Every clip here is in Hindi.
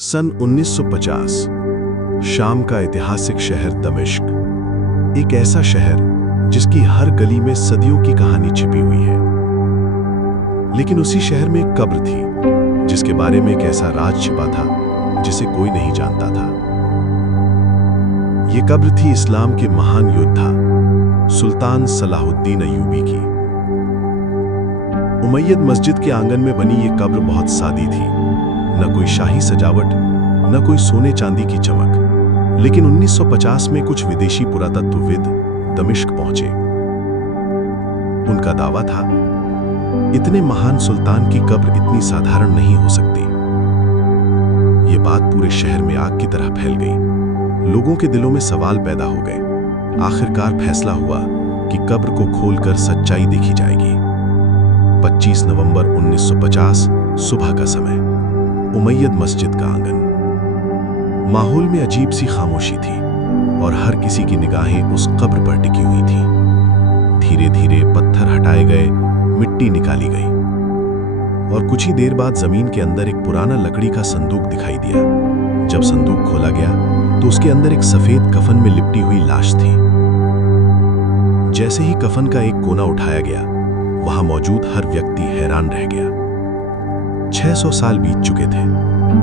सन 1950 शाम का ऐतिहासिक शहर दमिश्क, एक ऐसा शहर जिसकी हर गली में सदियों की कहानी छिपी हुई है। लेकिन उसी शहर में एक कब्र थी जिसके बारे में एक ऐसा राज छिपा था जिसे कोई नहीं जानता था। ये कब्र थी इस्लाम के महान योद्धा सुल्तान सलाहुद्दीन अय्यूबी की। उमैयद मस्जिद के आंगन में बनी ये कब्र बहुत सादी थी, न कोई शाही सजावट, न कोई सोने चांदी की चमक। लेकिन 1950 में कुछ विदेशी पुरातत्वविद दमिश्क पहुंचे। उनका दावा था, इतने महान सुल्तान की कब्र इतनी साधारण नहीं हो सकती। ये बात पूरे शहर में आग की तरह फैल गई। लोगों के दिलों में सवाल पैदा हो गए। आखिरकार फैसला हुआ कि कब्र को खोलकर सच्चाई देखी जाएगी। 25 नवंबर 1950 सुबह का समय, उमैयद मस्जिद का आंगन। माहौल में अजीब सी खामोशी थी और हर किसी की निगाहें उस कब्र पर टिकी हुई थी। धीरे धीरे पत्थर हटाए गए, मिट्टी निकाली गई और कुछ ही देर बाद जमीन के अंदर एक पुराना लकड़ी का संदूक दिखाई दिया। जब संदूक खोला गया तो उसके अंदर एक सफेद कफन में लिपटी हुई लाश थी। जैसे ही कफन का एक कोना उठाया गया, वहां मौजूद हर व्यक्ति हैरान रह गया। 600 साल बीत चुके थे,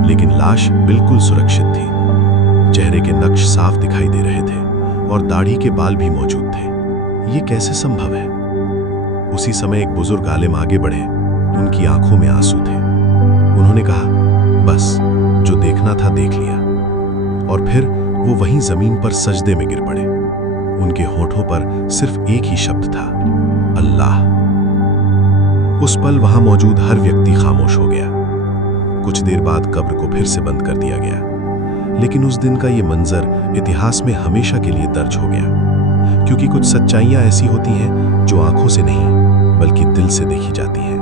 लेकिन लाश बिल्कुल सुरक्षित थी। चेहरे के नक्श साफ दिखाई दे रहे थे और दाढ़ी के बाल भी मौजूद थे। ये कैसे संभव है? उसी समय एक बुजुर्ग आलिम आगे बढ़े। उनकी आंखों में आंसू थे। उन्होंने कहा, बस जो देखना था देख लिया। और फिर वो वहीं जमीन पर सजदे में गिर पड़े। उनके होठों पर सिर्फ एक ही शब्द था, अल्लाह। उस पल वहां मौजूद हर व्यक्ति खामोश हो गया। कुछ देर बाद कब्र को फिर से बंद कर दिया गया, लेकिन उस दिन का ये मंजर इतिहास में हमेशा के लिए दर्ज हो गया, क्योंकि कुछ सच्चाइयां ऐसी होती हैं जो आंखों से नहीं बल्कि दिल से देखी जाती हैं।